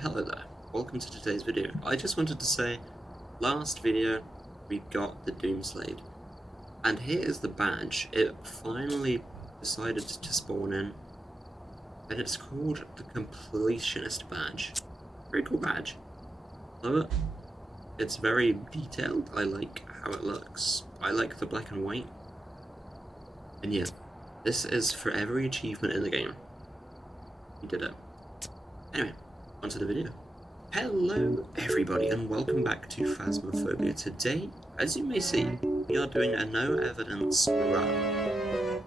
Hello there, welcome to today's video. I just wanted to say, last video we got the Doomslade, and here is the badge. It finally decided to spawn in, and it's called the Completionist badge. Very cool badge. Love it. It's very detailed. I like how it looks. I like the black and white. And yeah, this is for every achievement in the game. We did it. Anyway, onto the video. Hello everybody and welcome back to Phasmophobia. Today, as you may see, we are doing a no evidence run.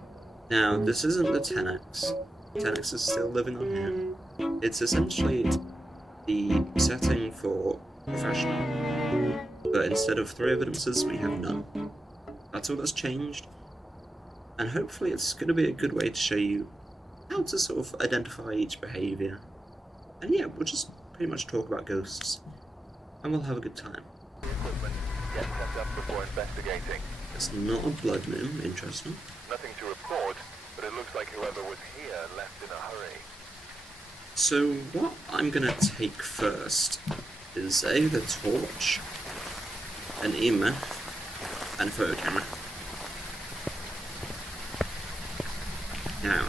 Now, this isn't the 10x. 10x is still living on here. It's essentially the setting for professional, but instead of 3 evidences, we have none. That's all that's changed, and hopefully it's going to be a good way to show you how to sort of identify each behaviour. And yeah, we'll just pretty much talk about ghosts, and we'll have a good time. Equipment, get set up before investigating. It's not a blood moon, interesting. Nothing to report, but it looks like whoever was here left in a hurry. So what I'm gonna take first is the torch, an EMF, and a photo camera. Now,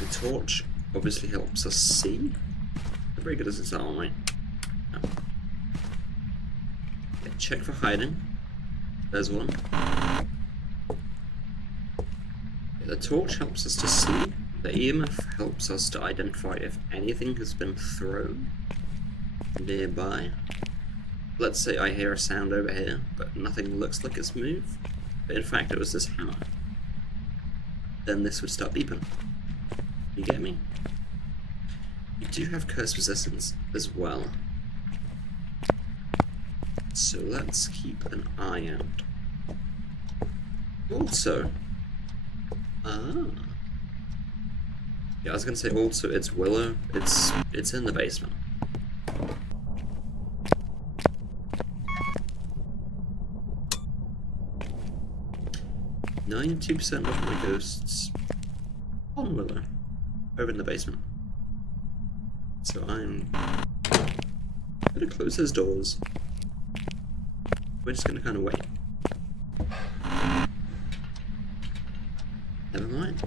the torch obviously helps us see. How very good does it sound, right? No. Yeah, check for hiding. There's one. Yeah, the torch helps us to see. The EMF helps us to identify if anything has been thrown nearby. Let's say I hear a sound over here, but nothing looks like it's moved. But in fact, it was this hammer. Then this would start beeping. You get me? You do have curse resistance as well. So let's keep an eye out. Also, yeah, I was gonna say also it's Willow. It's in the basement. %92% of my ghosts on Willow, over in the basement. So I'm gonna close those doors. We're just gonna kind of wait. Never mind.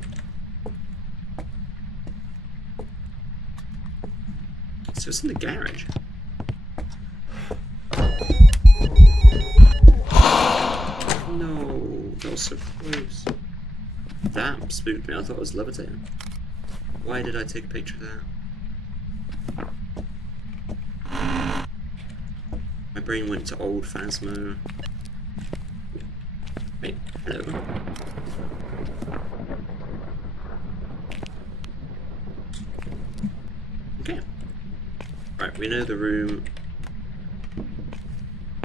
So it's in the garage. No, that was so close. That spooked me. I thought it was levitating. Why did I take a picture of that? My brain went to old Phasmo. Wait, hello. Okay. Right, we know the room.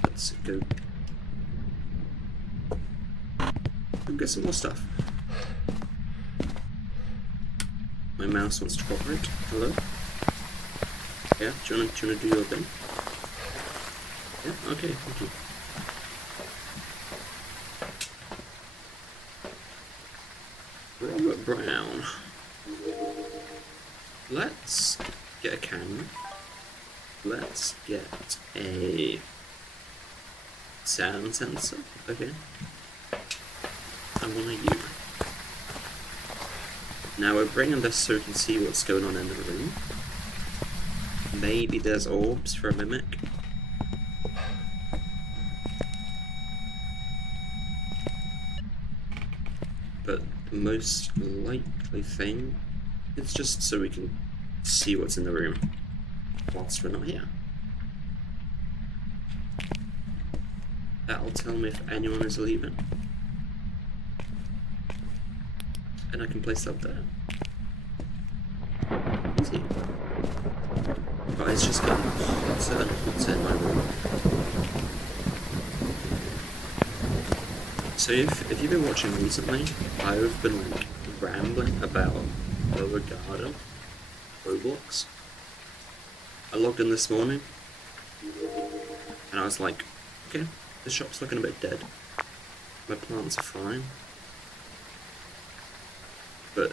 Let's go get some more stuff. My mouse wants to cooperate. Hello? Yeah, do you wanna do your thing? Yeah, okay, thank you. Robert Brown. Let's get a camera. Let's get a sound sensor. Okay. I want a U. Now we're bringing this so we can see what's going on in the room. Maybe there's orbs for a mimic. But the most likely thing is just so we can see what's in the room whilst we're not here. That'll tell me if anyone is leaving. And I can place that there. Easy. But it's just getting hotter and hotter in my room. So if you've been watching recently, I've been like rambling about Lower Garden, Roblox. I logged in this morning, and I was like, okay, the shop's looking a bit dead. My plants are fine. But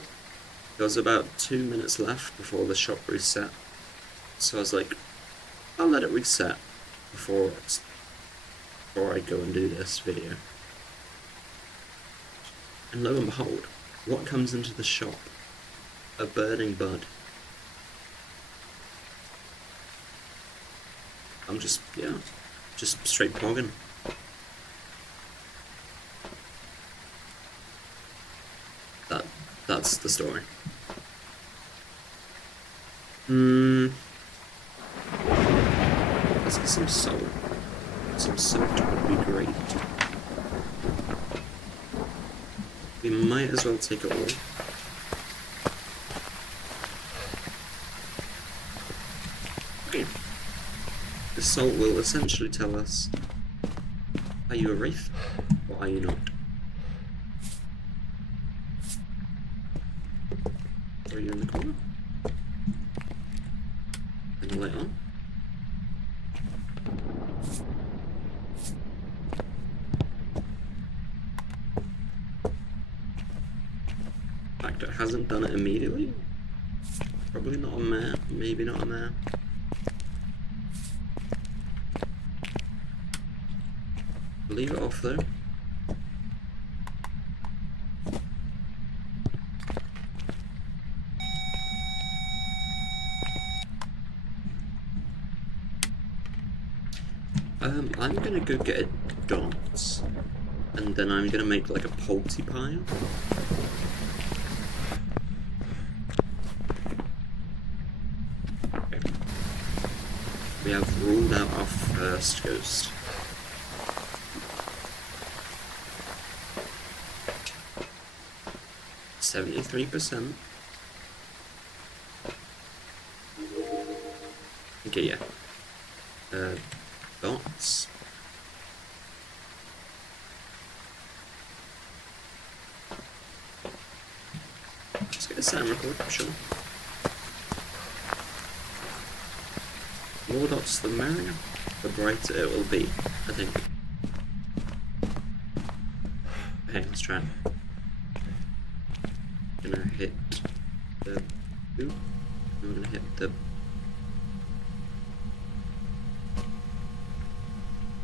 there was about 2 minutes left before the shop reset, So I was like, I'll let it reset before I go and do this video. And lo and behold, what comes into the shop? A burning bud. I'm just straight pogging. That's the story. Let's get some salt. Some salt would be great. We might as well take it all. Okay. The salt will essentially tell us, are you a wraith or are you not? Are you in the corner? And the light on? In fact, it hasn't done it immediately. Probably not a mare, maybe not a mare. Leave it off though. I'm gonna go get a dots, and then I'm gonna make like a poulty pile. Okay. We have ruled out our first ghost. %. Okay, yeah. Dots. Let's get a sound record, sure. More dots the merrier, the brighter it will be, I think. Okay, let's try it. Gonna hit the boop. I'm gonna hit the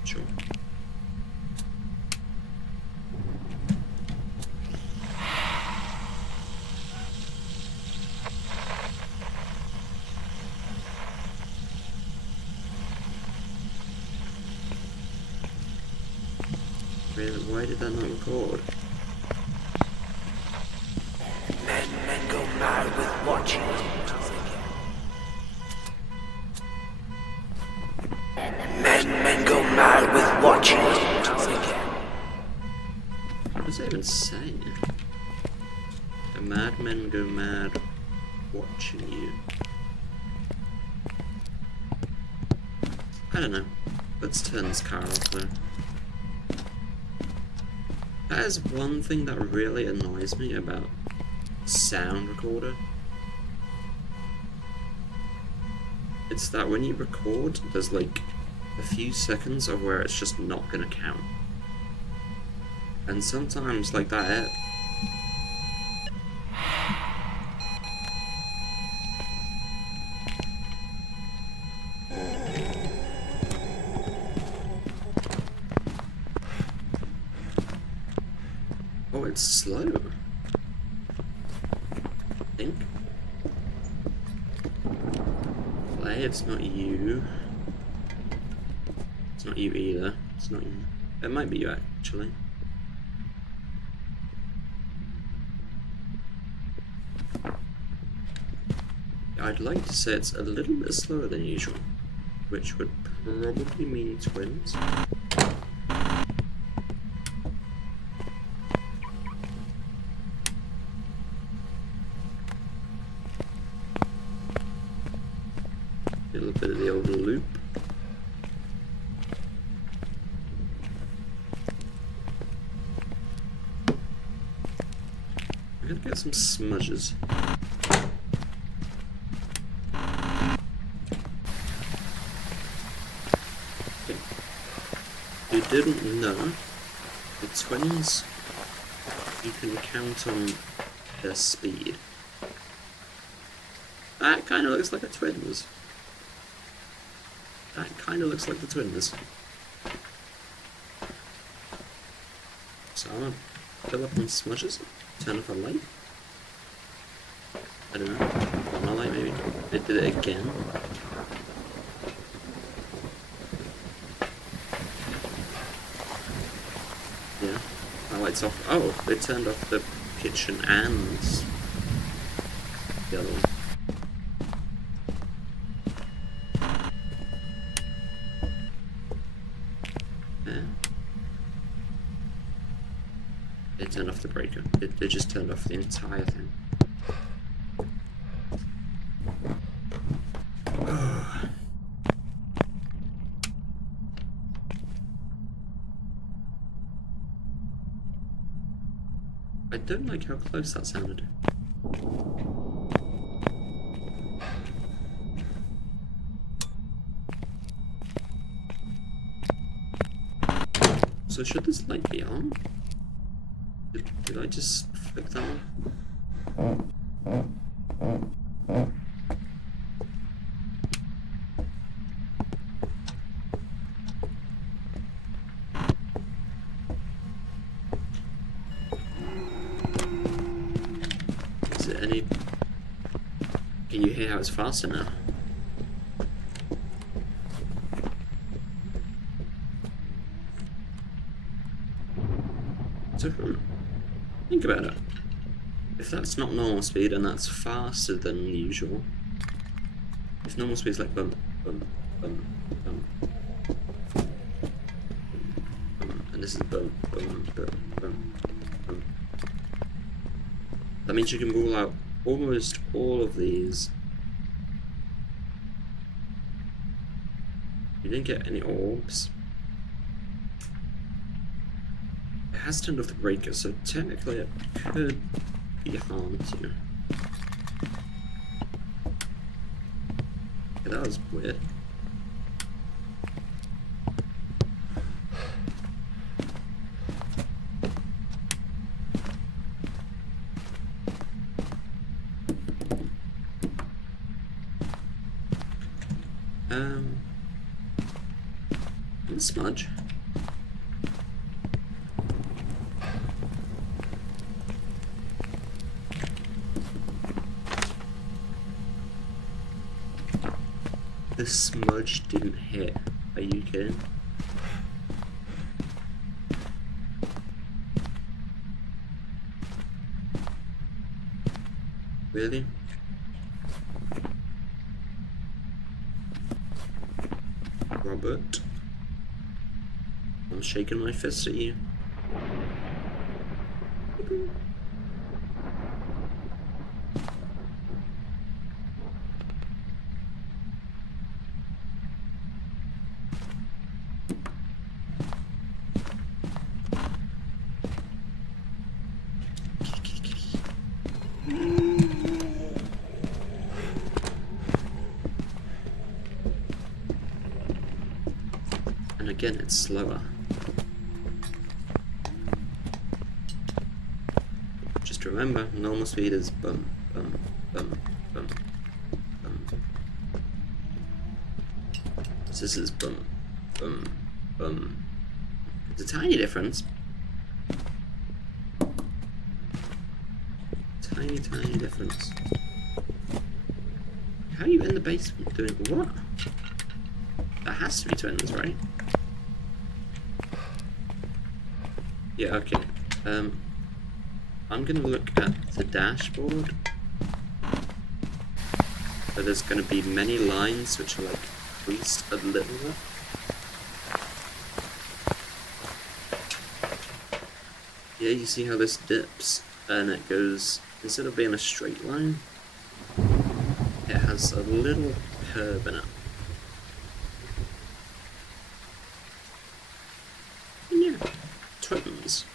sure. Really, why did that not record? Men go mad with watching. Men go mad with watching. What does that even say? The madmen go mad watching you. I don't know. Let's turn this car off though. That is one thing that really annoys me about sound recorder. It's that when you record, there's like a few seconds of where it's just not gonna count. And sometimes like that oh, it's slow. I think. Play, it's not you. It's not you either. It's not you. It might be you actually. I'd like to say it's a little bit slower than usual, which would probably mean twins. A little bit of the old loop. I'm gonna get some smudges. Okay. You didn't know, the twins, you can count on their speed. That kind of looks like a twins. That kind of looks like the twins. So I'm gonna fill up on smudges, turn off a light. I don't know, on a light maybe. It did it again. Yeah, my light's off. Oh, they turned off the kitchen and the other one. It turned off the breaker. It just turned off the entire thing. I don't like how close that sounded. So should this light be on? Did I just flick that on? Is it any... Can you hear how it's faster now? So, think about it. If that's not normal speed and that's faster than usual, if normal speed is like bum, bum, bum, bum, bum, and this is bum, bum, bum, bum, bum, that means you can rule out almost all of these. You didn't get any orbs. It has turned off the breaker, so technically it could be harmed to. Yeah, that was weird. Smudge. The smudge didn't hit. Are you kidding? Really? Robert? I'm shaking my fist at you. And again, it's slower. Just remember, normal speed is bum, bum, bum, bum, bum. So this is bum, bum, bum. It's a tiny difference. Tiny, tiny difference. How are you in the basement doing what? That has to be twins, right? Yeah, okay. I'm gonna look at the dashboard. But there's gonna be many lines which are like creased a little bit. Yeah, you see how this dips and it goes, instead of being a straight line, it has a little curve in it. And yeah, twins.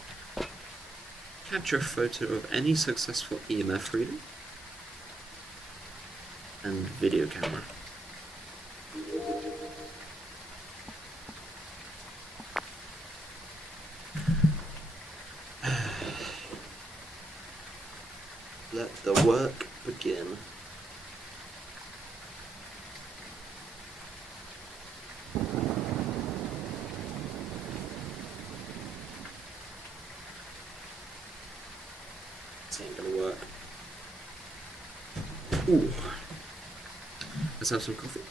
Capture a photo of any successful EMF reader and video camera. Let the work begin. Ooh. Let's have some coffee.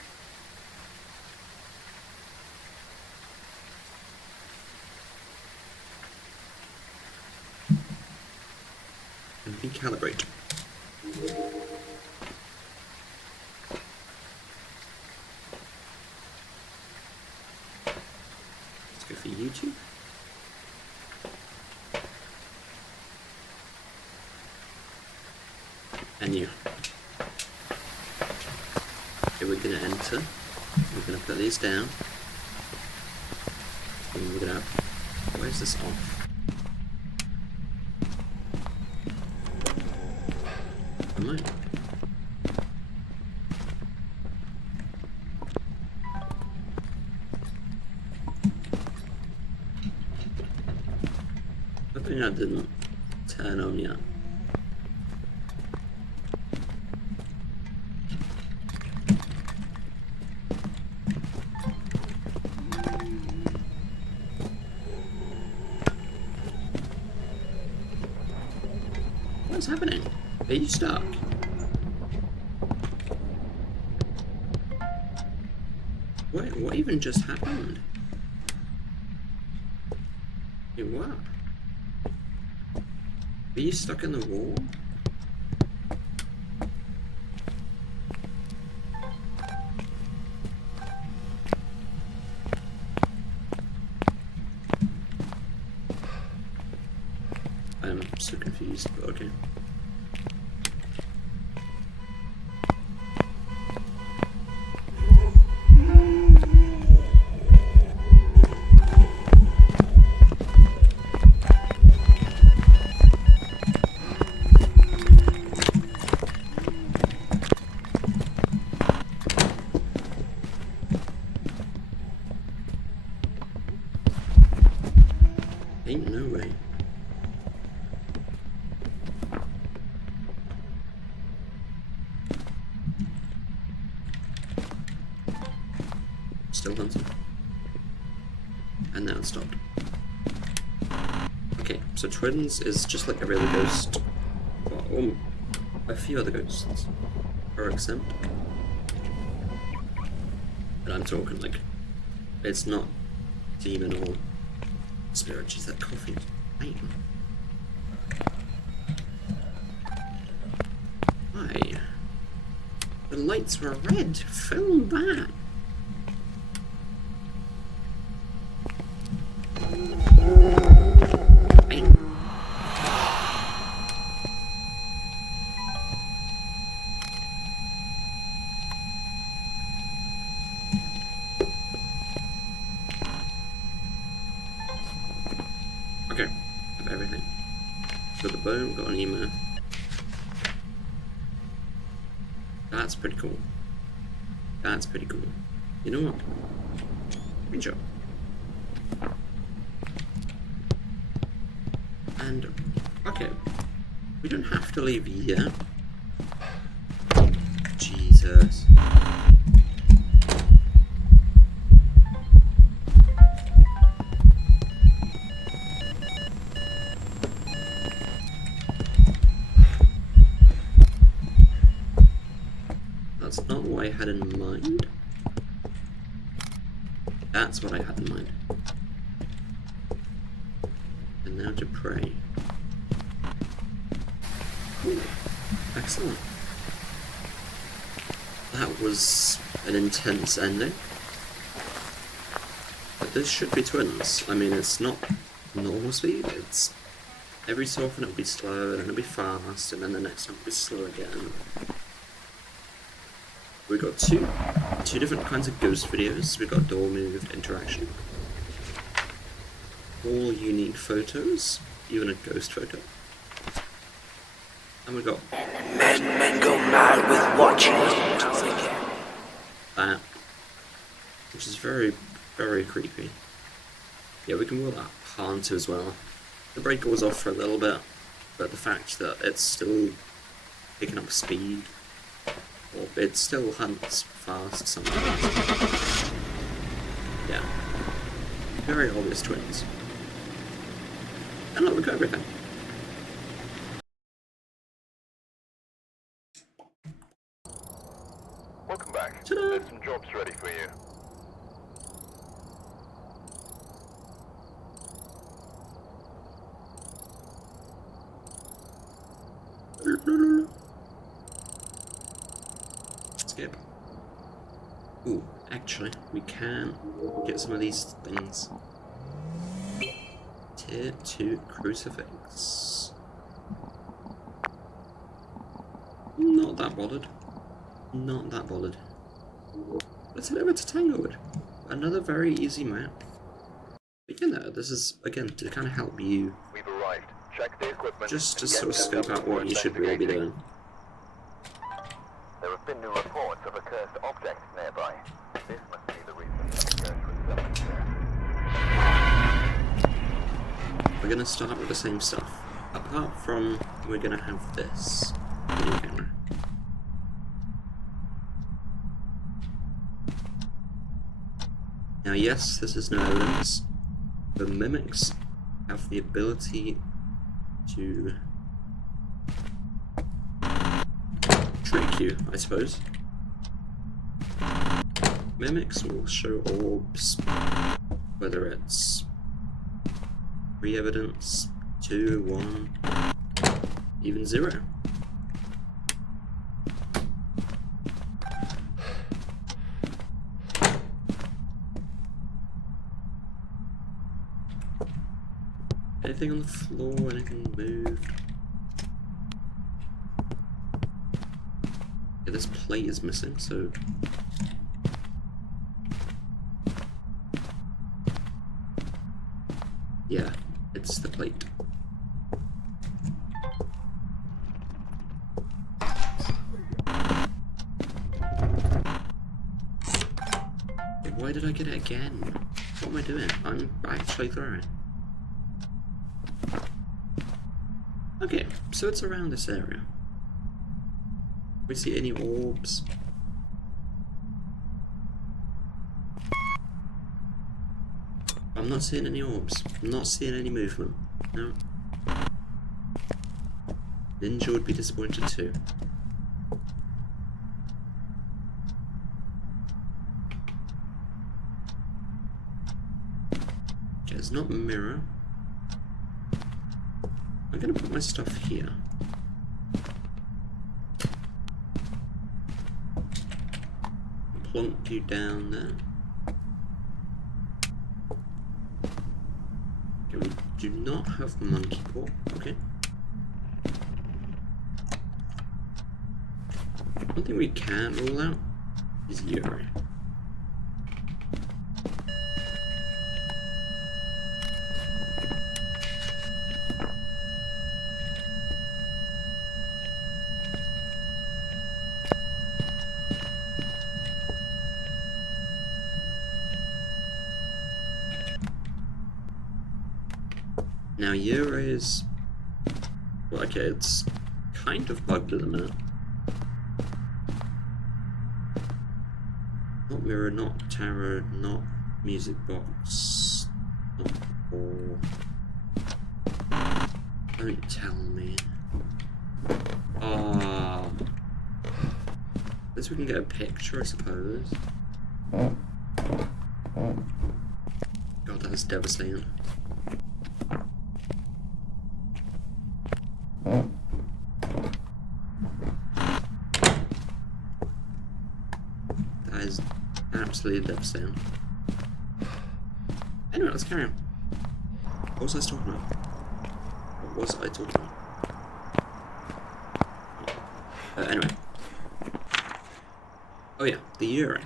And recalibrate. Let's go for YouTube. And you. Okay, we're gonna enter. We're gonna put these down. And we're gonna. Where's this off? Am I? I think I didn't turn on yet. What's happening? Are you stuck? What even just happened? Hey, what? Are you stuck in the wall? I'm so confused, but okay. Ain't no way. Still hunting. And now it's stopped. Okay, so Twins is just like every other ghost. Well, a few other ghosts are exempt. But I'm talking like, it's not demon or spirit, she's that coffee. Damn. Why? The lights were red. Film that. Okay, I have everything. Got the bone, got an emo. That's pretty cool. That's pretty cool. You know what? Good job. And, okay. We don't have to leave yet. Jesus. That's not what I had in mind. That's what I had in mind. And now to pray. Ooh, excellent. That was an intense ending. But this should be Twins. I mean, it's not normal speed, it's every so often it'll be slow, and then it'll be fast, and then the next time it'll be slow again. We've got two different kinds of ghost videos. We've got door moved interaction. All unique photos, even a ghost photo. And we've got Men go mad with watching that, which is very, very creepy. Yeah, we can roll that Haunter as well. The breaker was off for a little bit, but the fact that it's still picking up speed, or it still hunts fast sometimes. Yeah. Very obvious Twins. And look, we've got everything. there's some jobs ready for you. Skip. Ooh, actually, we can get some of these things. Tier 2 crucifix. Not that bothered. Not that bothered. Let's head over to Tanglewood. Another very easy map. But you know, this is, again, to kind of help you We've arrived. Check the equipment. just to and get sort of set scope up out what for you should really be investigating. doing. There have been new reports of a cursed object nearby. This must be the reason the curse was summoned here. We're gonna start with the same stuff. Apart from, we're gonna have this video camera. Now yes, this is no evidence. The mimics have the ability to trick you, I suppose. Mimics will show orbs, whether it's 3 evidence, 2, 1, even 0. Anything on the floor, anything moved? Yeah, this plate is missing, so... yeah, it's the plate. Why did I get it again? What am I doing? I'm actually throwing. Okay, so it's around this area. We see any orbs? I'm not seeing any orbs. I'm not seeing any movement. No. Ninja would be disappointed too. Okay, it's not a mirror. I'm gonna put my stuff here. Plunk you down there. Okay, we do not have monkey paw. Okay. One thing we can rule out is Yuri. Now Yuri is... well, okay, it's kind of bugged at the minute. Not mirror, not tarot, not music box, not ball. Don't tell me. Ah. At least we can get a picture, I suppose. God, that is devastating. That is absolutely devastating. Anyway, let's carry on. What was I talking about? What was I talking about? Anyway. Oh yeah, the Yuri.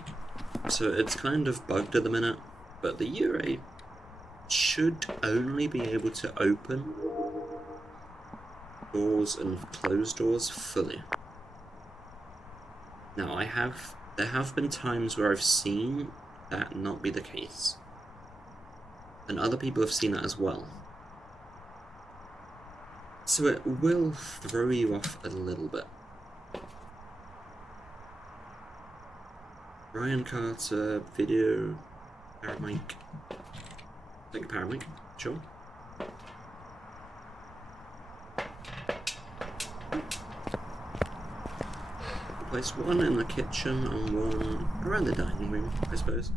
So it's kind of bugged at the minute, but the Yuri should only be able to open doors and close doors fully. Now there have been times where I've seen that not be the case. And other people have seen that as well. So it will throw you off a little bit. Ryan Carter, video, Paramic. I think Paramic, sure. place one in the kitchen and one around the dining room, I suppose.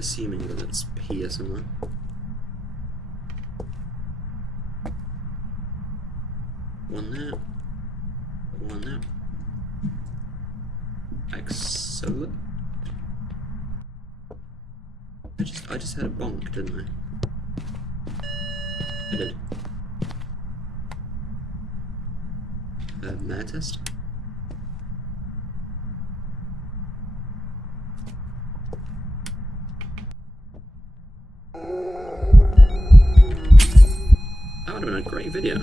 Assuming that it's here somewhere. One there. One there. Excellent. I just had a bonk, didn't I? I did. Mayor test? That would have been a great video.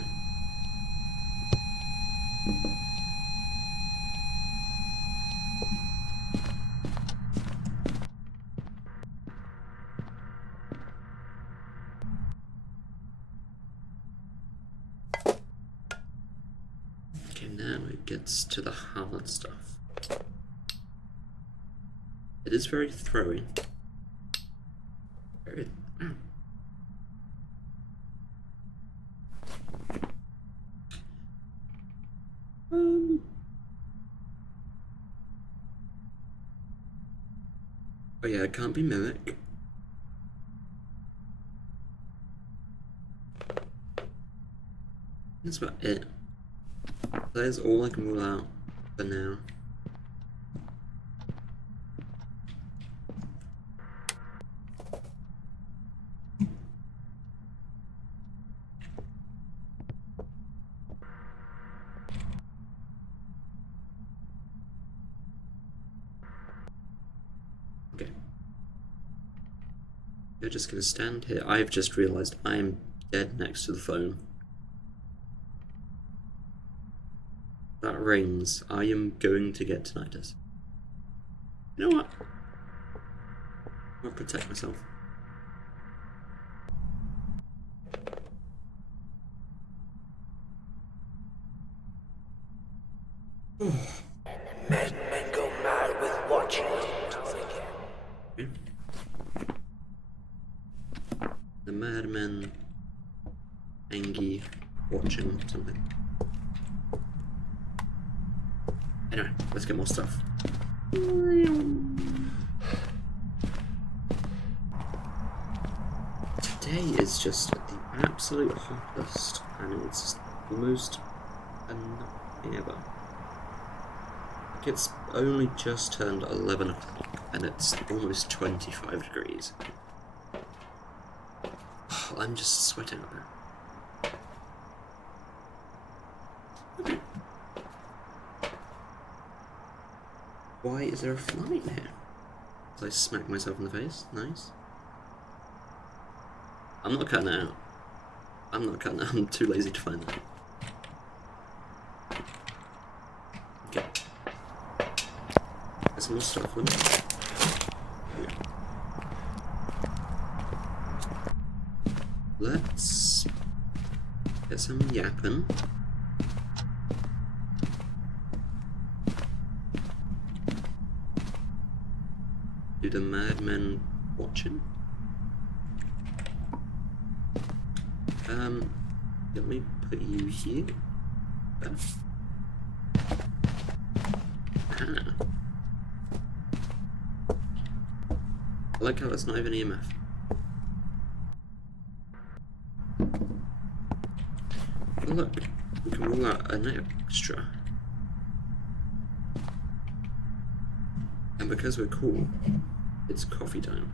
Okay, now it gets to the hard stuff. It is very throwy. Very... Oh yeah, it can't be Mimic. That's about it. That is all I can rule out for now. Okay. You're just gonna stand here. I've just realised I am dead next to the phone. That rings. I am going to get tinnitus. You know what? I'll protect myself. Men go mad with watching. Okay. The madman, Angie, watching something. Anyway, let's get more stuff. Today is just the absolute hottest, and it's almost annoying ever. It's only just turned 11 o'clock, and it's almost 25 degrees. I'm just sweating a bit. Okay. Why is there a fly in here? Did I smack myself in the face? Nice. I'm not cutting it out. I'm not cutting it out. I'm too lazy to find that. Okay. There's more stuff. Let me... Let's get some yapping. Do the madmen watching? Let me put you here. Ah. I like how that's not even EMF. Oh look, we can rule out an extra. And because we're cool, it's coffee time.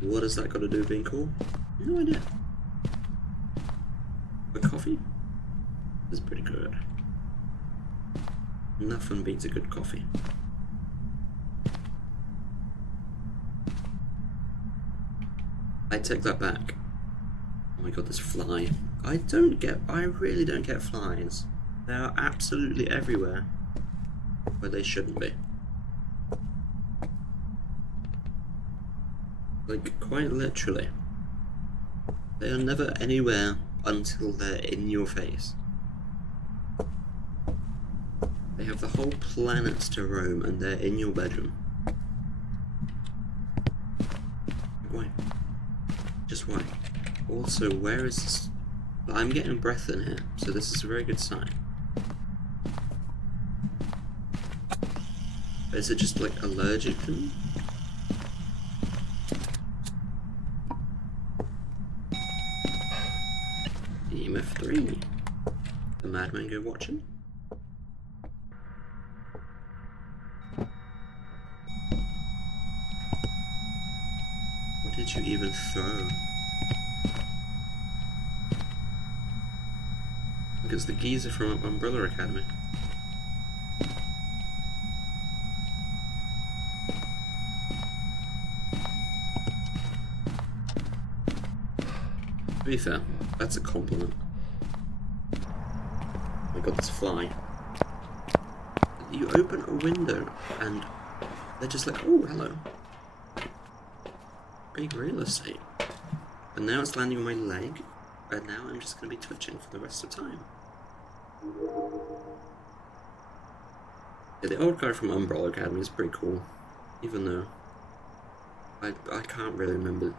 What has that got to do with being cool? No idea. But coffee is pretty good. Nothing beats a good coffee. I take that back. Oh my god, this fly. I really don't get flies. They are absolutely everywhere where they shouldn't be. Like, quite literally. They are never anywhere until they're in your face. They have the whole planet to roam, and they're in your bedroom. Why? Just why? Also, where is this? I'm getting breath in here, so this is a very good sign. Is it just like allergic to me? EMF 3. The madman go watching? What did you even throw? Because the geezer from Umbrella Academy. To be fair, that's a compliment. Oh my god, this fly. You open a window and they're just like, oh, hello. Big real estate. And now it's landing on my leg, and now I'm just going to be twitching for the rest of time. Yeah, the old guy from Umbrella Academy is pretty cool, even though I can't really remember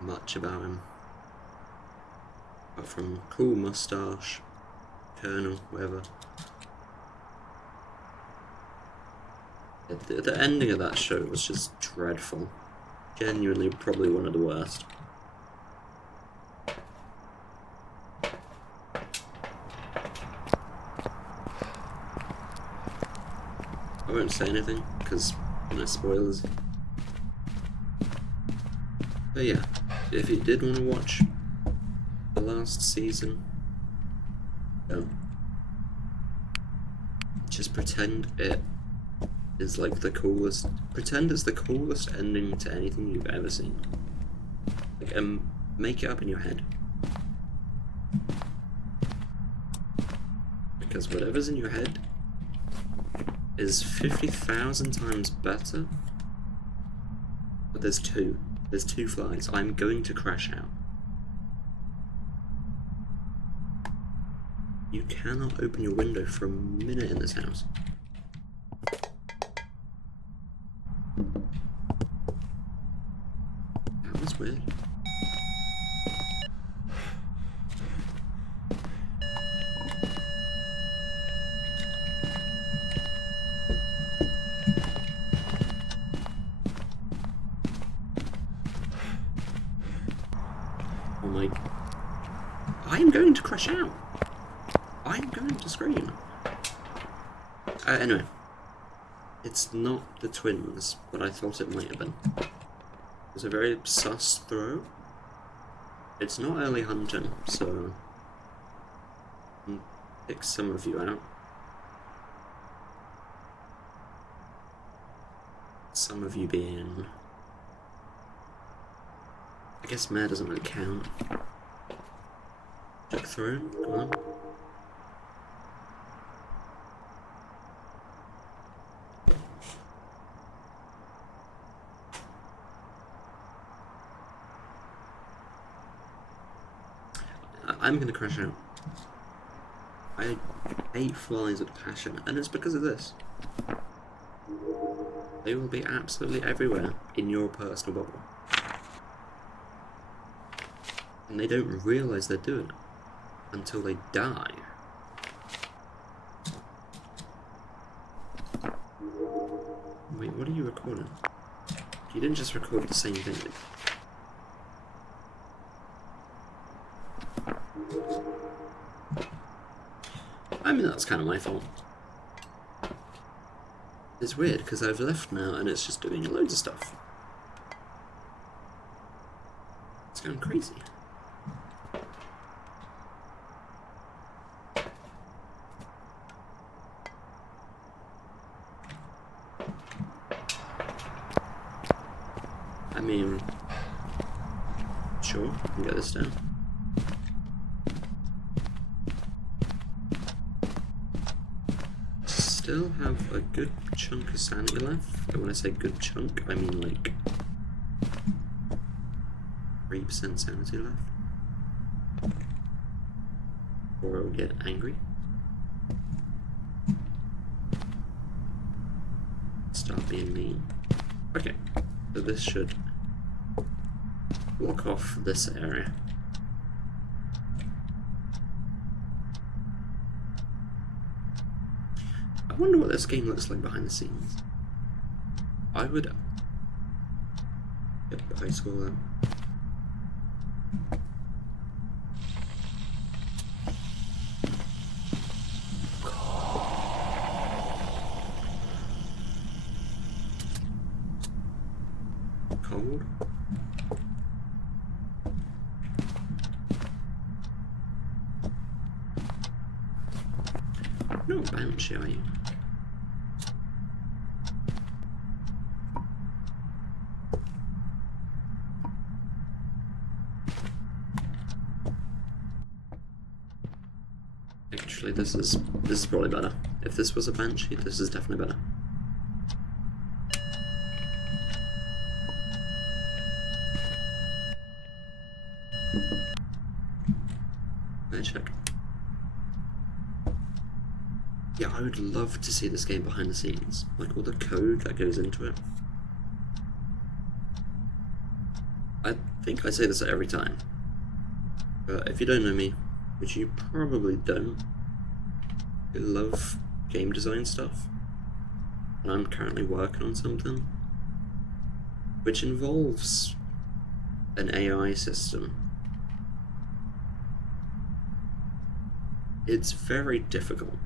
much about him. Apart from cool mustache, Colonel, whatever. The ending of that show was just dreadful. Genuinely probably one of the worst. I won't say anything, because no spoilers. But yeah, if you did want to watch the last season, just pretend it is like the coolest. Pretend it's the coolest ending to anything you've ever seen. Like, make it up in your head. Because whatever's in your head is 50,000 times better. But there's two. There's two flies. I'm going to crash out. You cannot open your window for a minute in this house. That was weird. Oh my... I'm going to crash out. I'm going to scream. Anyway. It's not the twins, but I thought it might have been. It was a very sus throw. It's not early hunting, so I'll pick some of you out. Some of you being... I guess mare doesn't really count. Check through, come on. I'm gonna crash out. I hate flies with passion, and it's because of this. They will be absolutely everywhere in your personal bubble. And they don't realise they're doing it until they die. Wait, what are you recording? You didn't just record the same thing. I mean, that's kind of my fault. It's weird, because I've left now and it's just doing loads of stuff. It's going crazy. I mean, sure, I can get this down. Still have a good chunk of sanity left. And when I say good chunk, I mean like 3% sanity left. Or I'll get angry. being mean. Okay, so this should block off this area. I wonder what this game looks like behind the scenes. I would get the high school then. Cold. No banshee, are you? Actually, this is probably better. If this was a banshee, this is definitely better. Let's check. Yeah, I would love to see this game behind the scenes, like all the code that goes into it. I think I say this every time, but if you don't know me, which you probably don't, I love game design stuff, and I'm currently working on something which involves an AI system. It's very difficult.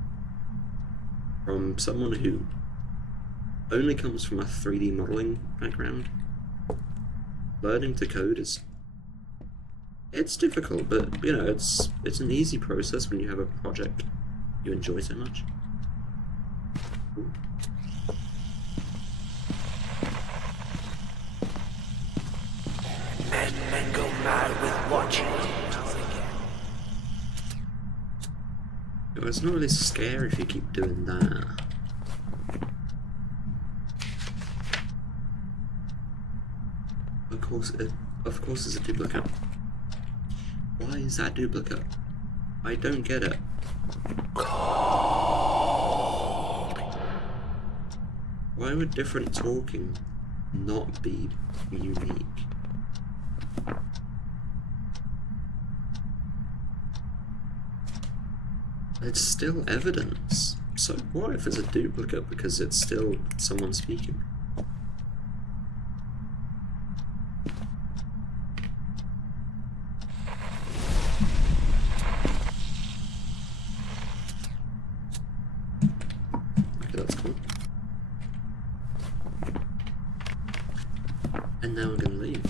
From someone who only comes from a 3D modeling background, learning to code it's difficult, but you know, it's an easy process when you have a project you enjoy so much. Ooh. Men go mad with watching. It's not really scary if you keep doing that. Of course it's a duplicate. Why is that duplicate? I don't get it. Why would different talking not be unique? It's still evidence. So what if it's a duplicate because it's still someone speaking? Okay, that's cool. And now I'm gonna leave.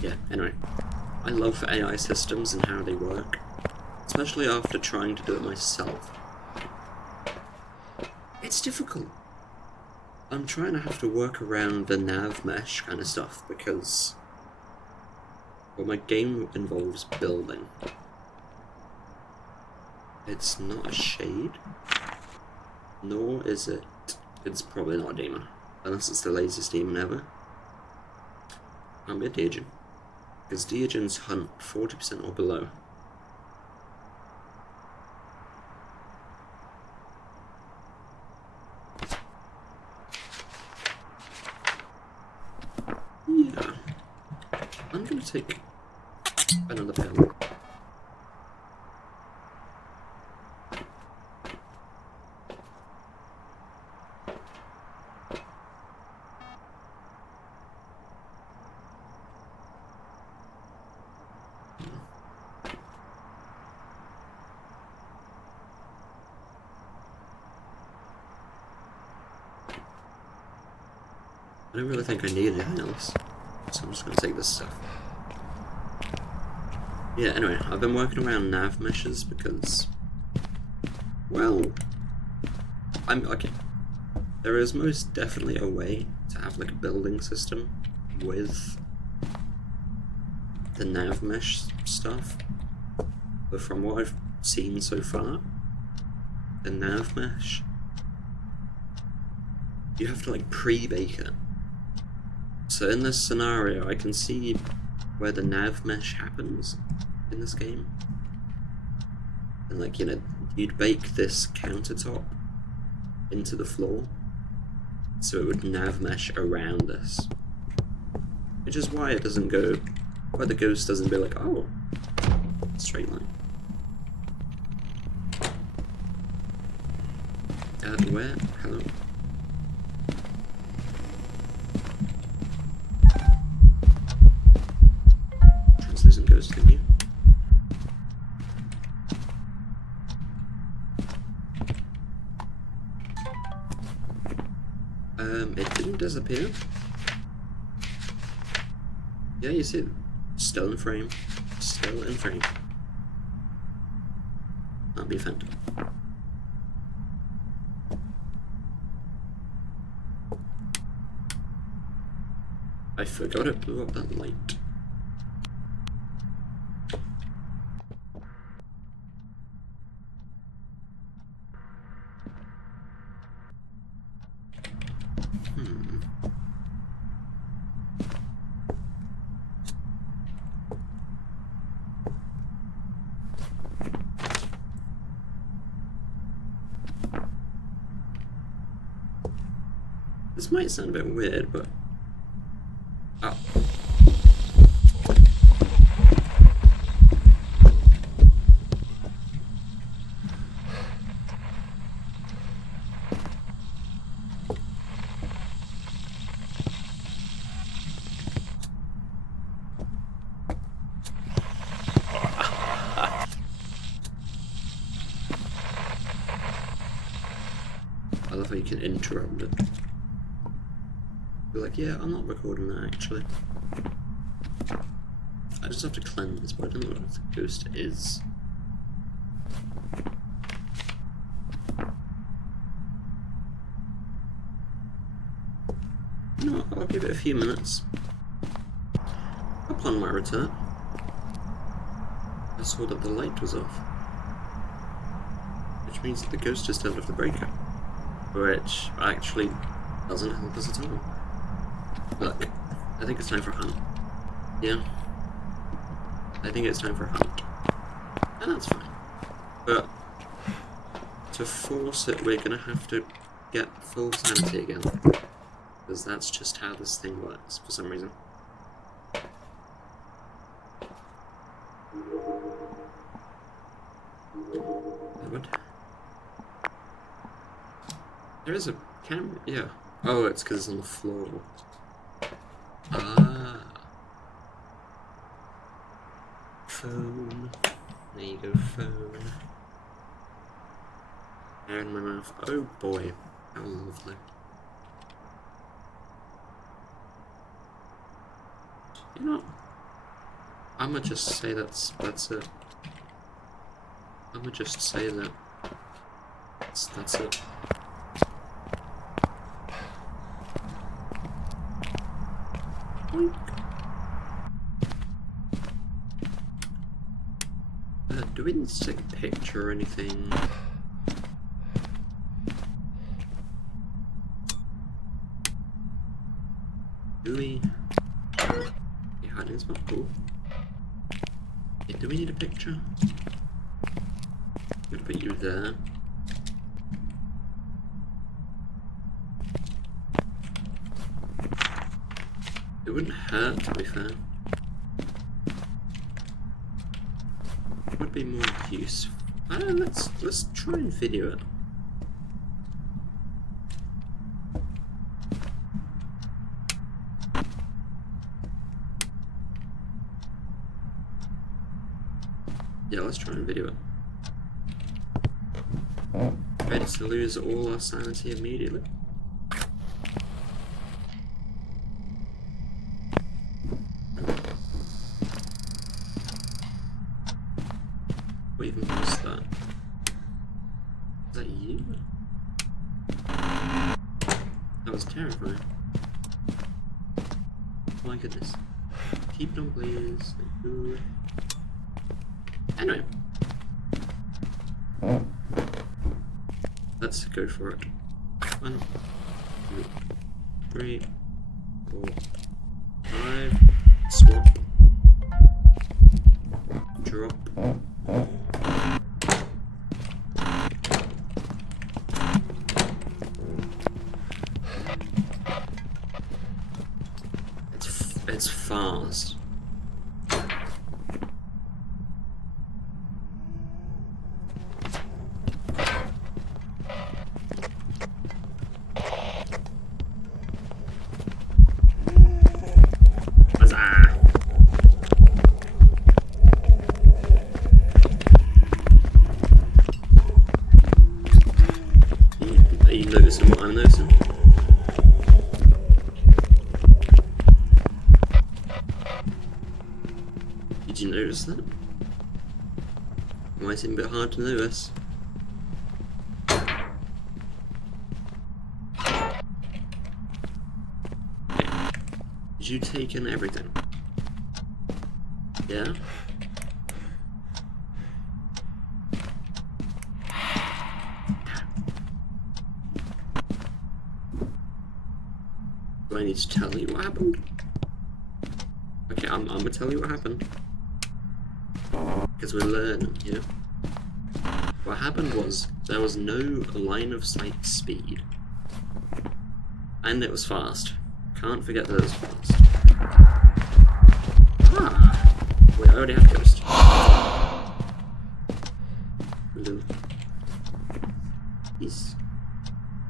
Yeah, anyway. I love AI systems and how they work, especially after trying to do it myself. It's difficult. I'm trying to have to work around the nav mesh kind of stuff because, well, my game involves building. It's not a shade, nor is it. It's probably not a demon, unless it's the laziest demon ever. Can't be a Deogen. Because Deogens hunt 40% or below. Yeah. I'm gonna take another pill. I don't really think I need anything else, so I'm just going to take this stuff. Yeah, anyway, I've been working around nav meshes because, well, okay. There is most definitely a way to have like a building system with the nav mesh stuff, but from what I've seen so far, the nav mesh, you have to like pre-bake it. So in this scenario, I can see where the nav mesh happens in this game. And like, you know, you'd bake this countertop into the floor so it would nav mesh around this. Which is why it doesn't go, why the ghost doesn't be like, oh, straight line. Where? Hello? Translucent ghost, thank you. It didn't disappear. Yeah, you see it. Still in frame. Still in frame. Can't be offended. I forgot it blew up that light. This might sound a bit weird, but... Oh. I love how you can interrupt it. Be like, yeah, I'm not recording that actually. I just have to cleanse, but I don't know what the ghost is. You know what, I'll give it a few minutes. Upon my return, I saw that the light was off. Which means that the ghost just turned off the breaker. Which actually doesn't help us at all. Look, I think it's time for a hunt. Yeah. I think it's time for a hunt. And that's fine. But to force it, we're gonna have to get full sanity again. Because that's just how this thing works for some reason. Edward? There is a camera, yeah. Oh, it's because it's on the floor. Ah. Phone. There you go, phone. Air in my mouth. Oh boy. How lovely. You know what? I'ma just say that's it. I'ma just say that that's it. Do we need to take a picture or anything? Do we? Your hiding spot, cool. Yeah, do we need a picture? I'm gonna put you there. It wouldn't hurt, to be fair. It would be more useful. I don't know, let's try and video it. Yeah, let's try and video it. Ready to lose all our sanity immediately. What even was that? Is that you? That was terrifying. My goodness. Keep it on, please. Thank you. Anyway. Let's go for it. 1, 2, 3, 4, 5. Swap. Drop. it's fast. Are you noticing what I'm noticing? Did you notice that? Might seem a bit hard to notice. Did you take in everything? Yeah? Do I need to tell you what happened? Okay, I'm gonna tell you what happened. Because we're learning, you know? What happened was, there was no line of sight speed. And it was fast. Can't forget that it was fast. Ah! Wait, I already have Ghost. Little. Yes.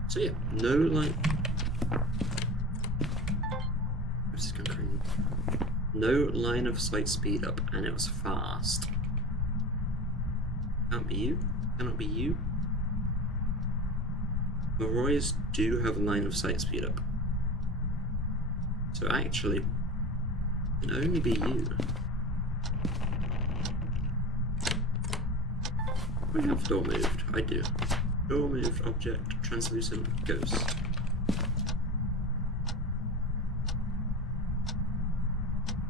So yeah, no line... This is going crazy. No line of sight speed up, and it was fast. Can't be you. Cannot be you. Leroy's do have a line of sight speed up. So actually, it can only be you. I have door moved. I do. Door moved, object, translucent, ghost.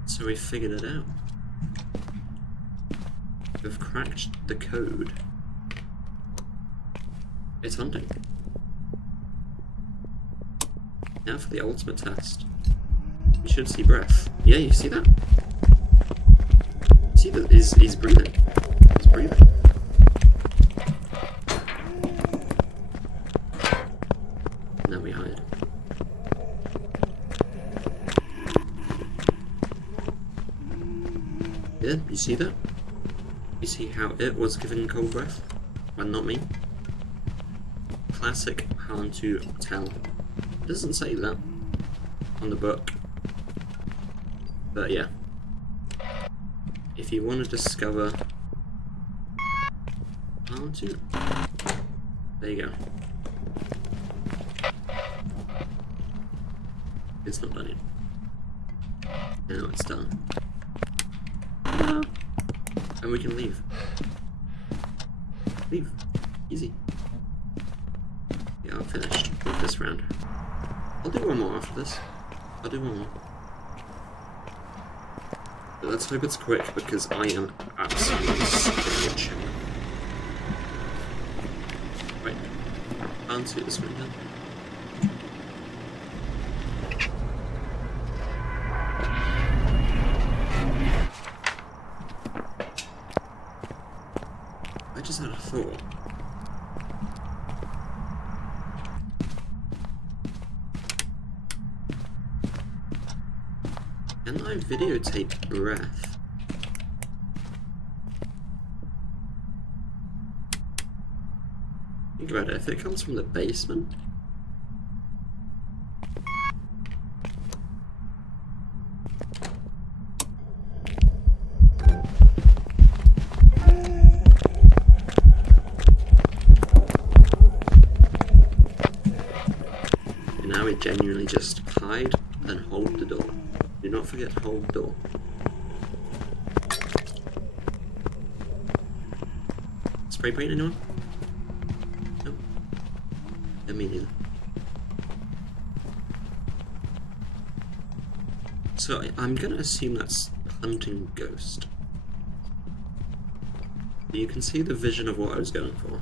So we figured it out. We've cracked the code. It's hunting. Now for the ultimate test. You should see breath. Yeah, you see that? You see that he's breathing. He's breathing. Now we hide. Yeah, you see that? You see how it was giving cold breath? And not me? Classic how to tell. It doesn't say that on the book. But yeah. If you want to discover how to... There you go. It's not done yet. Now it's done. Ah. And we can leave. Leave. Easy. Yeah, I'm finished with this round. I'll do one more after this. I'll do one more. But let's hope it's quick because I am absolutely sick of watching. Right. Answer this one then. I just had a thought. Can I videotape breath? Think about it, if it comes from the basement. And now we genuinely just hide and hold the door. Do not forget to hold the door. Spray paint anyone? No? Yeah, me neither. So I'm gonna assume that's hunting ghost. You can see the vision of what I was going for.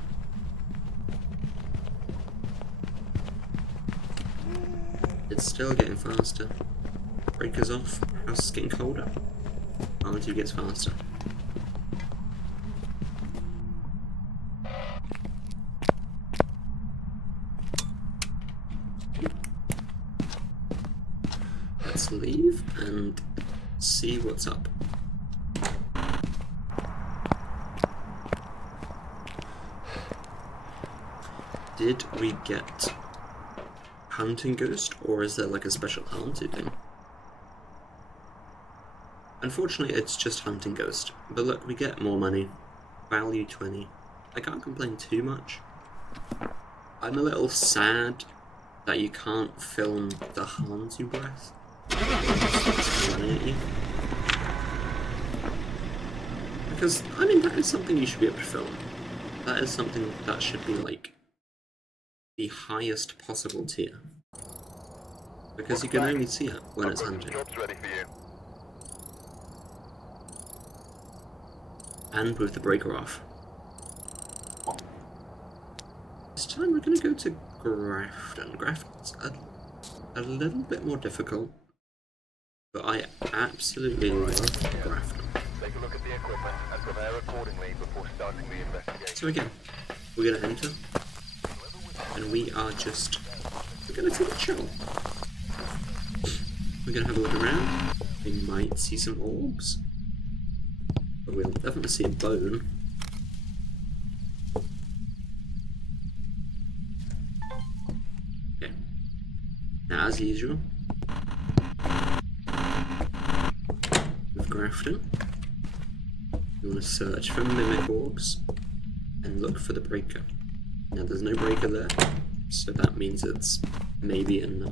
It's still getting faster. Breakers off, house is getting colder. R2 gets faster. let's leave and see what's up. Did we get hunting ghost, or is there like a special haunted thing? Unfortunately, it's just hunting ghost. But look, we get more money. Value 20. I can't complain too much. I'm a little sad that you can't film the haunted breath. It's running at you. Because, I mean, that is something you should be able to film. That is something that should be like the highest possible tier. Because you can only see it when it's hunting. Job's ready for you. And with the breaker off. This time we're going to go to Grafton. Grafton's a little bit more difficult, but I absolutely love Grafton. Take a look at the equipment and prepare accordingly before starting the investigation. So again, we're going to enter, and we're going to take a chill. We're going to have a look around. We might see some orbs, but we'll definitely see a bone. Okay. Now, as usual, with Grafton, you want to search for mimic orbs and look for the breaker. Now, there's no breaker there, so that means it's maybe in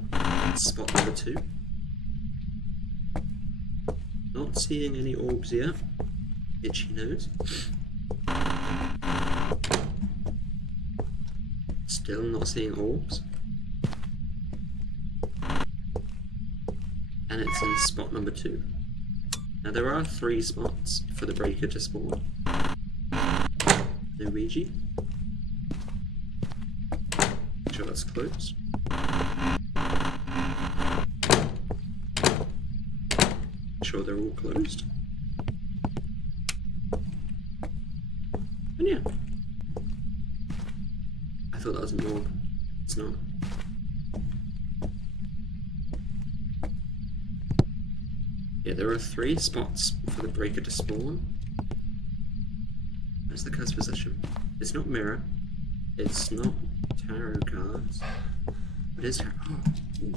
spot number 2. Not seeing any orbs yet. Itchy nose. Still not seeing orbs. And it's in spot number 2. Now there are 3 spots for the breaker to spawn. No Ouija. Make sure that's closed. Make sure they're all closed. And yeah. I thought that was an orb. It's not. Yeah, there are 3 spots for the breaker to spawn. Where's the cursed possession? It's not mirror. It's not tarot cards. It is tarot. Oh.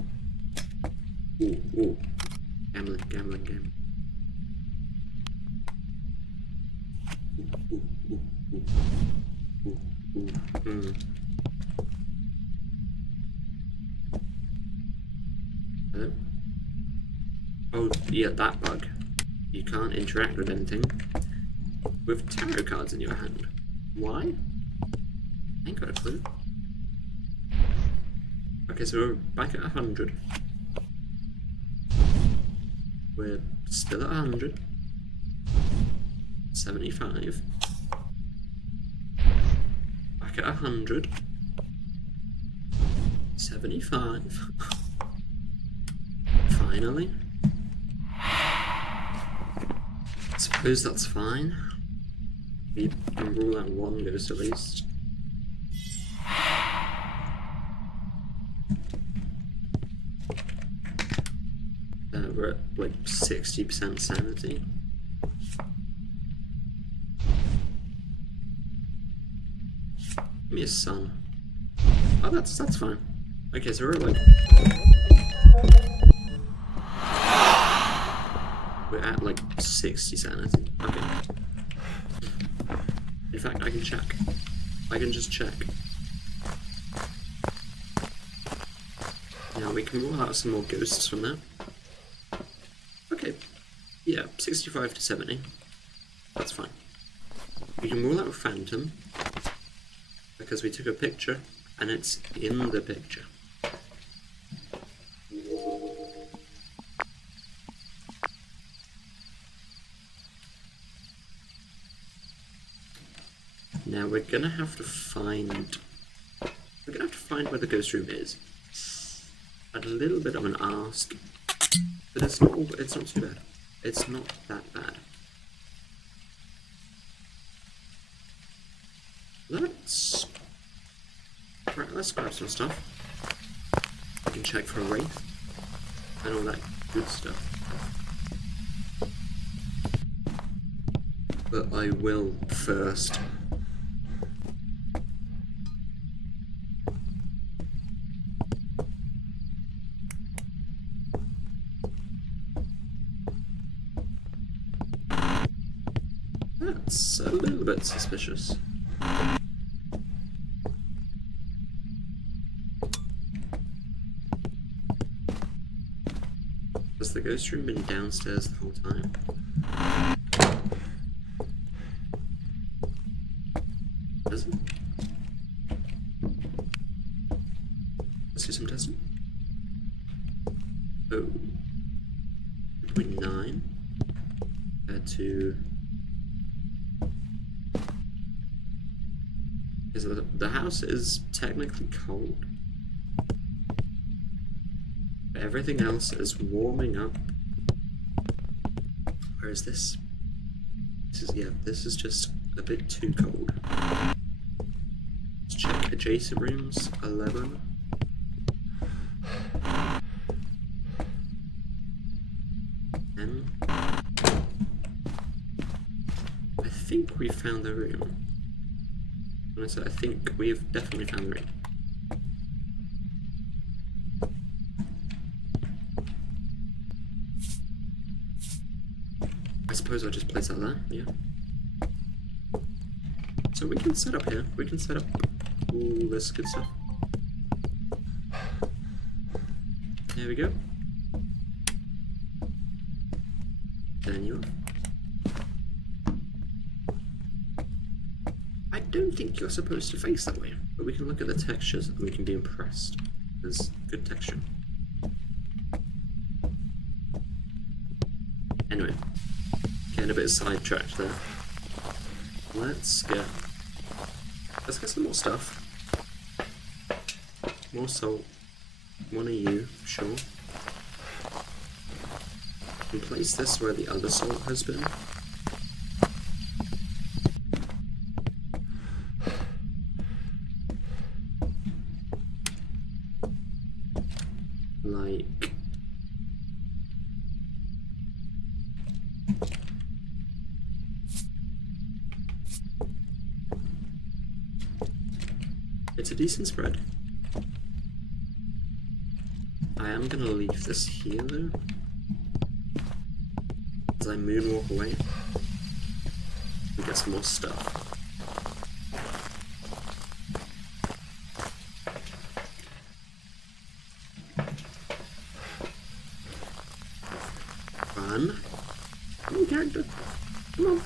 Ooh. Ooh. Gambling. Hello? Oh, yeah, that bug. You can't interact with anything with tarot cards in your hand. Why? I ain't got a clue. Okay, so we're back at 100. We're still at 100. 75. Back at 100. 75. Finally. I suppose that's fine. We can rule out 1 ghost at least. We're at like 60% sanity. Give me a sun. Oh, that's fine. Okay, so we're at like... We're at like 60 sanity. Okay. In fact, I can check. I can just check. Now we can rule out some more ghosts from there. Okay. Yeah, 65 to 70. That's fine. We can rule out Phantom because we took a picture and it's in the picture. Now we're gonna have to find where the ghost room is. A little bit of an ask, but it's not too bad. It's not that bad. Let's grab some stuff. We can check for a wraith. and all that good stuff. But I will first. That's a little bit suspicious. Has the ghost room been downstairs the whole time? Has it? Let's do some testing. Oh. 2.9 compared to... The house is technically cold. But everything else is warming up. Where is this? This is just a bit too cold. Let's check adjacent rooms. 11. And I think we found the room. When I said I think, we've definitely found the room. I suppose I'll just place that there, yeah. So we can set up here. We can set up all this good stuff. There we go. Turn you off. I don't think you're supposed to face that way, but we can look at the textures and we can be impressed. There's good texture. Anyway, getting a bit sidetracked there. Let's get some more stuff. More salt. One of you, sure. And place this where the other salt has been. Like... It's a decent spread. I am gonna leave this here though, as I moonwalk away and get some more stuff. Fun. Come on, character. Come on.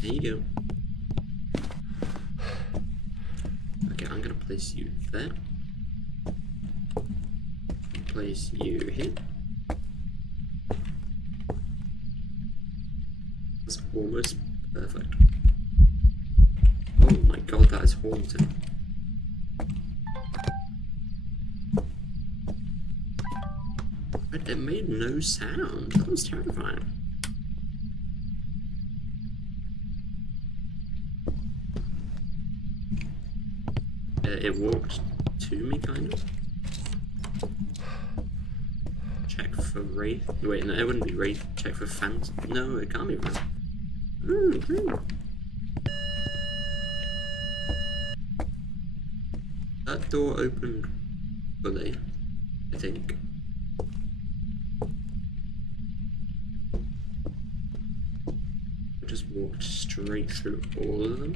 There you go. Okay, I'm gonna place you there. Place you here. That's almost perfect. Oh my god, that is haunting. But it made no sound. That was terrifying. It walked to me, kind of. Check for Wraith. Wait, no, it wouldn't be Wraith. Check for Phantom. No, it can't be Wraith. That door opened fully, I think. I just walked straight through all of them.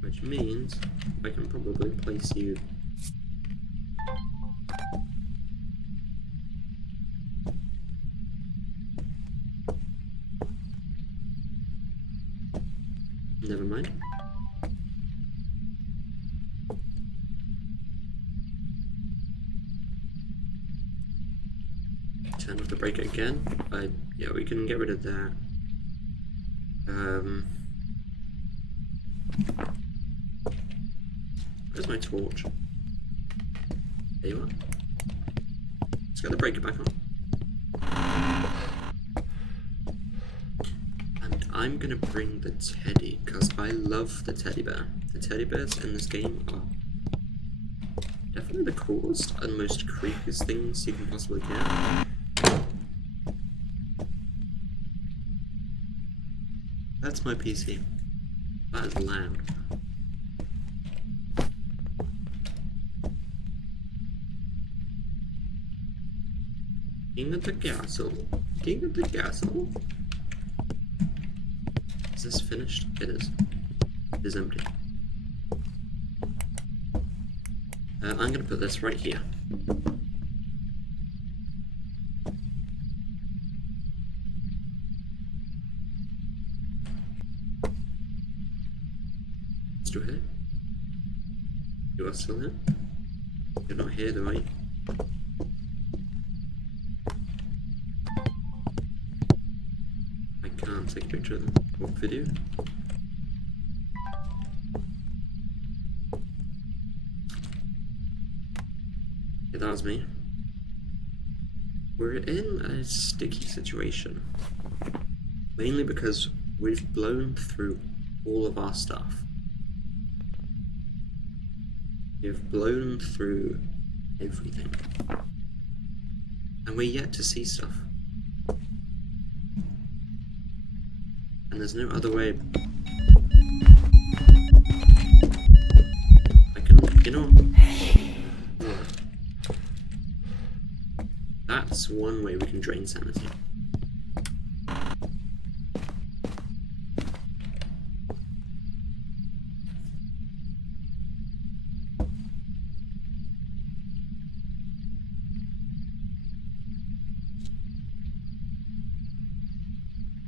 Which means I can probably place you. Never mind. Turn off the breaker again. Yeah, we can get rid of that. Where's my torch? There you are. Let's get the breaker back on. And I'm gonna bring the teddy, because I love the teddy bear. The teddy bears in this game are definitely the coolest and most creepiest things you can possibly get. That's my PC. That is loud. King of the castle. King of the castle. Is this finished? It is. It is empty. I'm gonna put this right here. Still here? You are still here? You're not here though, are you? I can't take a picture of them. Or video. Yeah, that was me. We're in a sticky situation. Mainly because we've blown through all of our stuff. We've blown through everything. And we're yet to see stuff. And there's no other way. I can, you know what? That's one way we can drain sanity.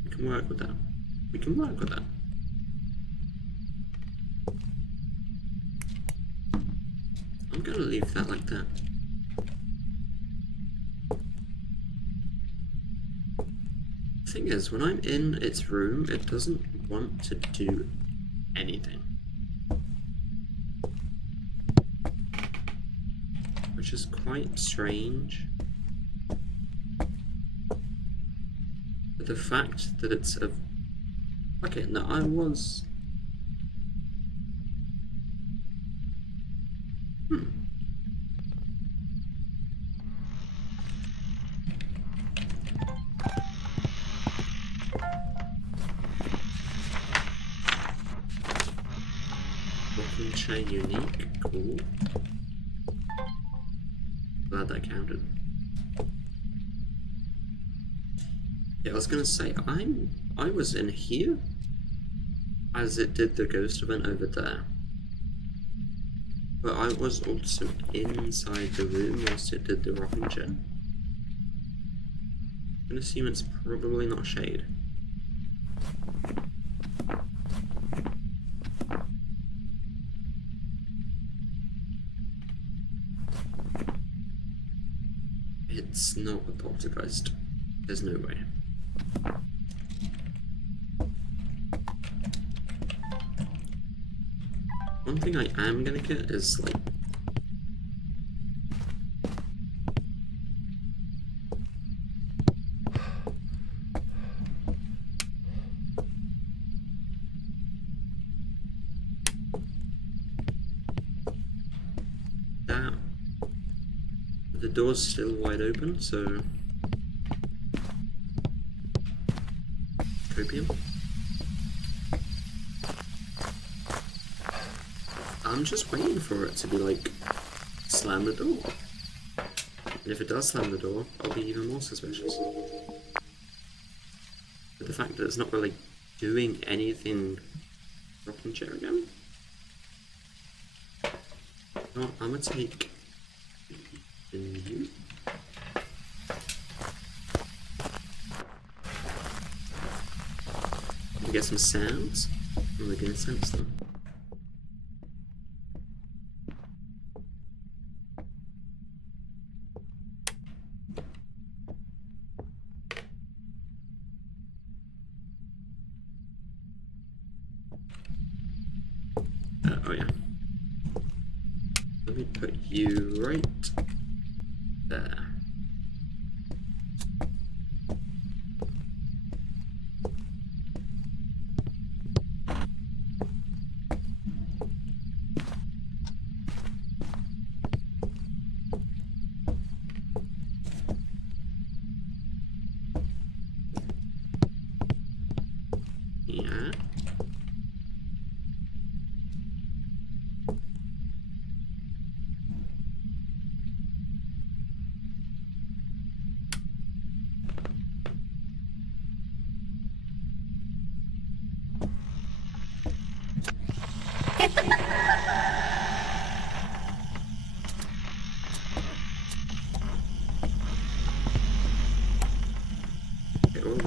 We can work with that. We can work with that. I'm gonna leave that like that. The thing is, when I'm in its room, it doesn't want to do anything. Which is quite strange. But the fact that it's a... Okay, no, I was... Rocking chain unique, cool. Glad that counted. Yeah, I was gonna say, I was in here as it did the ghost event over there. But I was also inside the room whilst it did the rocking chair. I'm gonna assume it's probably not shade. It's not a poltergeist. There's no way. One thing I am gonna get is like... that. The door's still wide open, so... Copium. I'm just waiting for it to be like, slam the door. And if it does slam the door, I'll be even more suspicious. But the fact that it's not really doing anything... Rocking chair again? Well, I'm gonna take... you. We get some sounds, and we're gonna sense them. Oh yeah. Let me put you right there.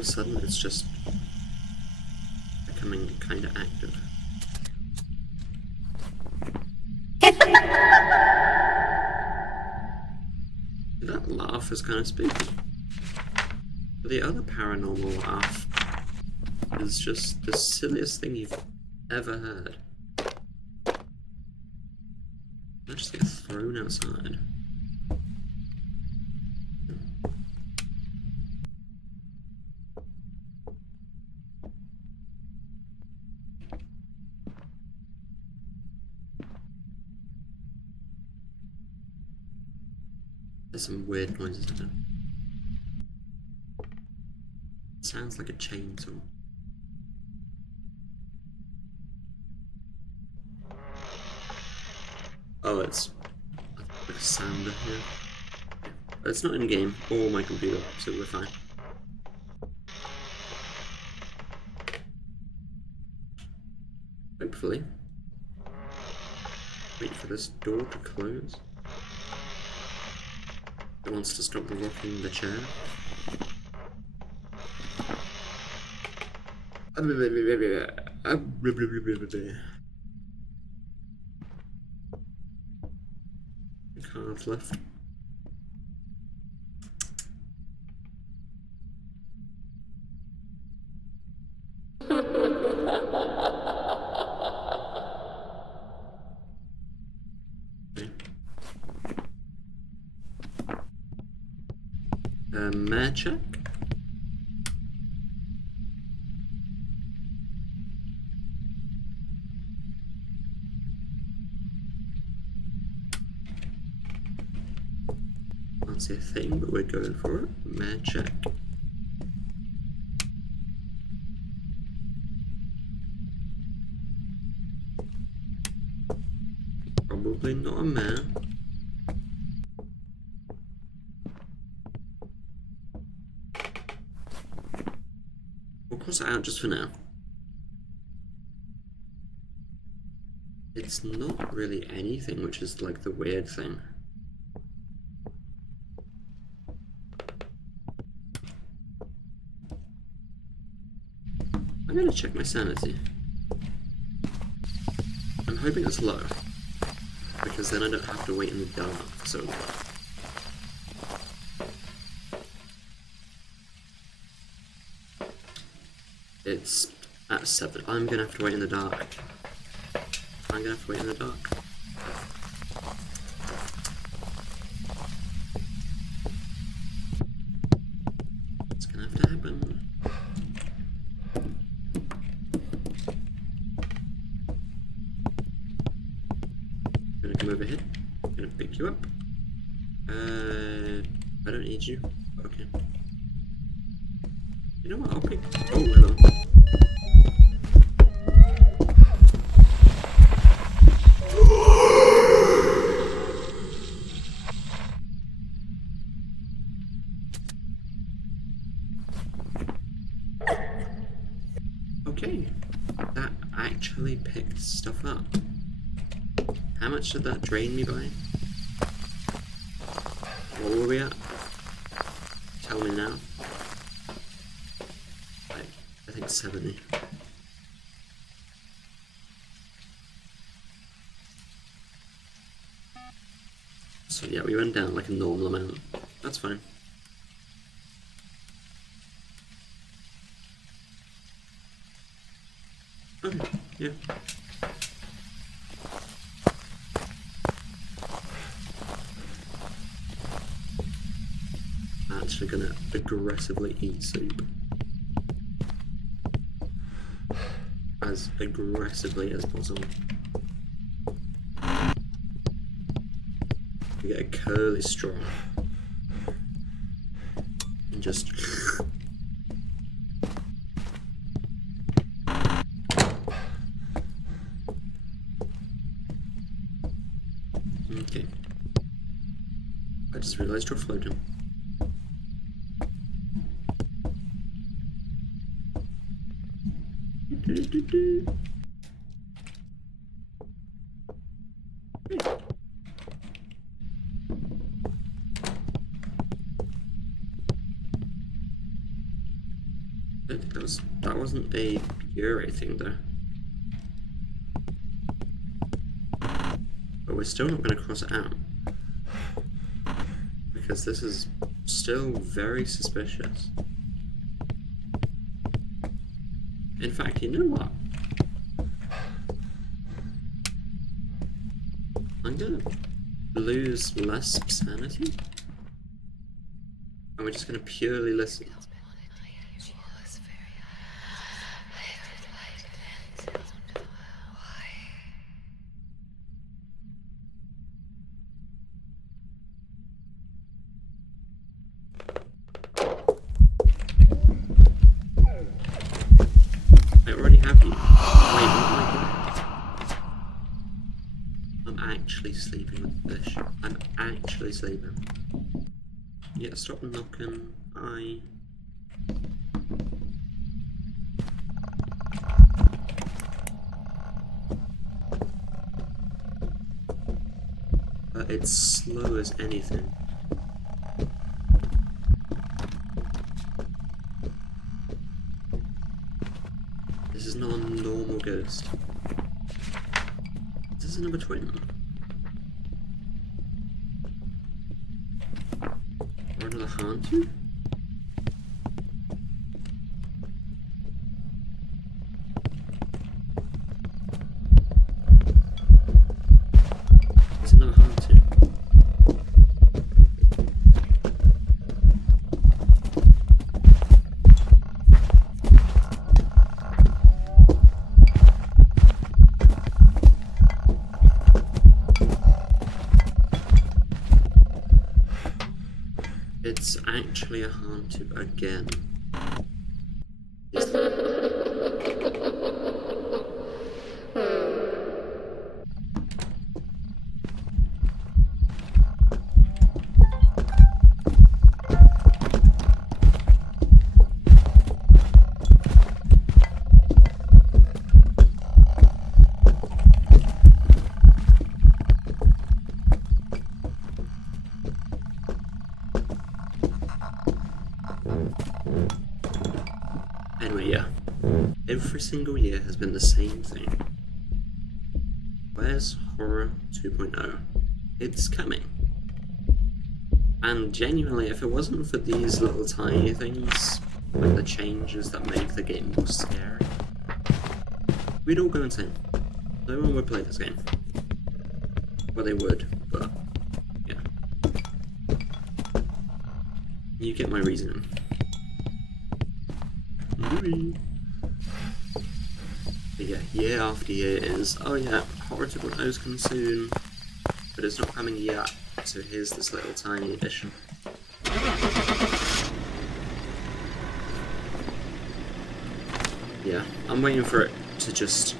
a sudden it's just becoming kind of active. That laugh is kind of spooky. But the other paranormal laugh is just the silliest thing you've ever heard. I just get thrown outside. There's some weird noises in it. Sounds like a chainsaw. Oh, it's like a sounder here. It's not in game or my computer, so we're fine. Hopefully. Wait for this door to close. It wants to stop rocking the chair. Cards left. Mare check. Can't see a thing, but we're going for it. Mare check. Probably not a mare. We'll cross it out just for now. It's not really anything, which is like the weird thing. I'm gonna check my sanity. I'm hoping it's low, because then I don't have to wait in the dark for so long. It's at 7. I'm gonna have to wait in the dark. I'm gonna have to wait in the dark. It's gonna have to happen. I'm gonna come over here. I'm gonna pick you up. I don't need you. Okay. You know what? I'll pick. Oh, hello. Okay, that actually picked stuff up. How much did that drain me by? What were we at? Tell me now. I think 70. So yeah, we went down like a normal amount. That's fine. Okay, yeah. I'm actually gonna aggressively eat soup. As aggressively as possible. We get a curly straw. And just... Okay. I just realised you're floating. That wasn't a Fury thing though. But we're still not going to cross it out. Because this is still very suspicious. In fact, you know what? I'm gonna lose less sanity. And we're just gonna purely listen. I already have you. Wait, what am I doing? I'm actually sleeping with the fish. I'm actually sleeping. Yeah, stop knocking. It's slow as anything. This is not a normal ghost. This is another twin. Or another haunted? It's another haunted. It's actually a haunted again. Anyway, yeah. Every single year has been the same thing. Where's Horror 2.0? It's coming. And genuinely, if it wasn't for these little tiny things, like the changes that make the game more scary, we'd all go insane. No one would play this game. Well, they would, but yeah. You get my reasoning. But yeah, year after year is, oh yeah, Horror 2.0 is coming soon, but it's not coming yet, so here's this little tiny edition. Yeah, I'm waiting for it to just,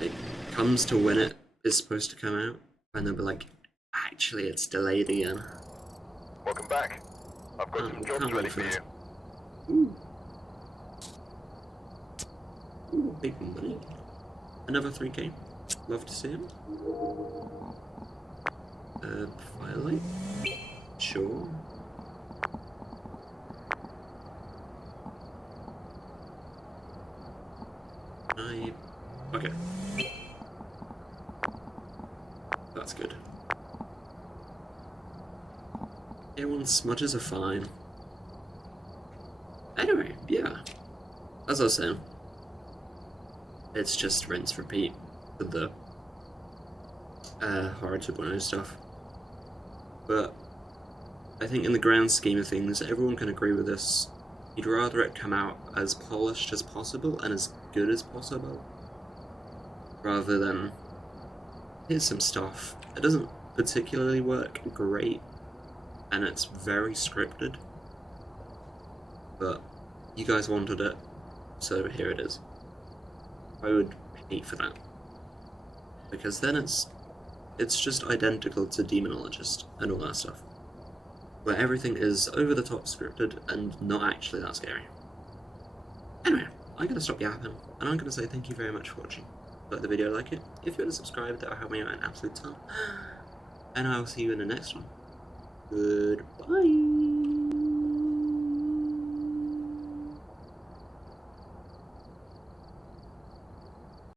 it comes to when it is supposed to come out, and they'll be like, actually it's delayed again. Welcome back. I've got some jobs ready for you. Ooh. Ooh, big money. Another 3K. Love to see him. Firelight? Sure. Okay. That's good. A1 smudges are fine. Anyway, yeah. As I was saying, it's just rinse repeat with the Horror 2.0 stuff. But I think in the grand scheme of things, everyone can agree with this. You'd rather it come out as polished as possible and as good as possible, rather than here's some stuff. It doesn't particularly work great, and it's very scripted, but you guys wanted it, so here it is. I would hate for that, because then it's just identical to Demonologist and all that stuff, where everything is over the top scripted and not actually that scary. Anyway, I'm gonna stop yapping, and I'm gonna say thank you very much for watching. Like the video, like it. If you want to subscribe, that will help me out an absolute ton. And I will see you in the next one. Goodbye.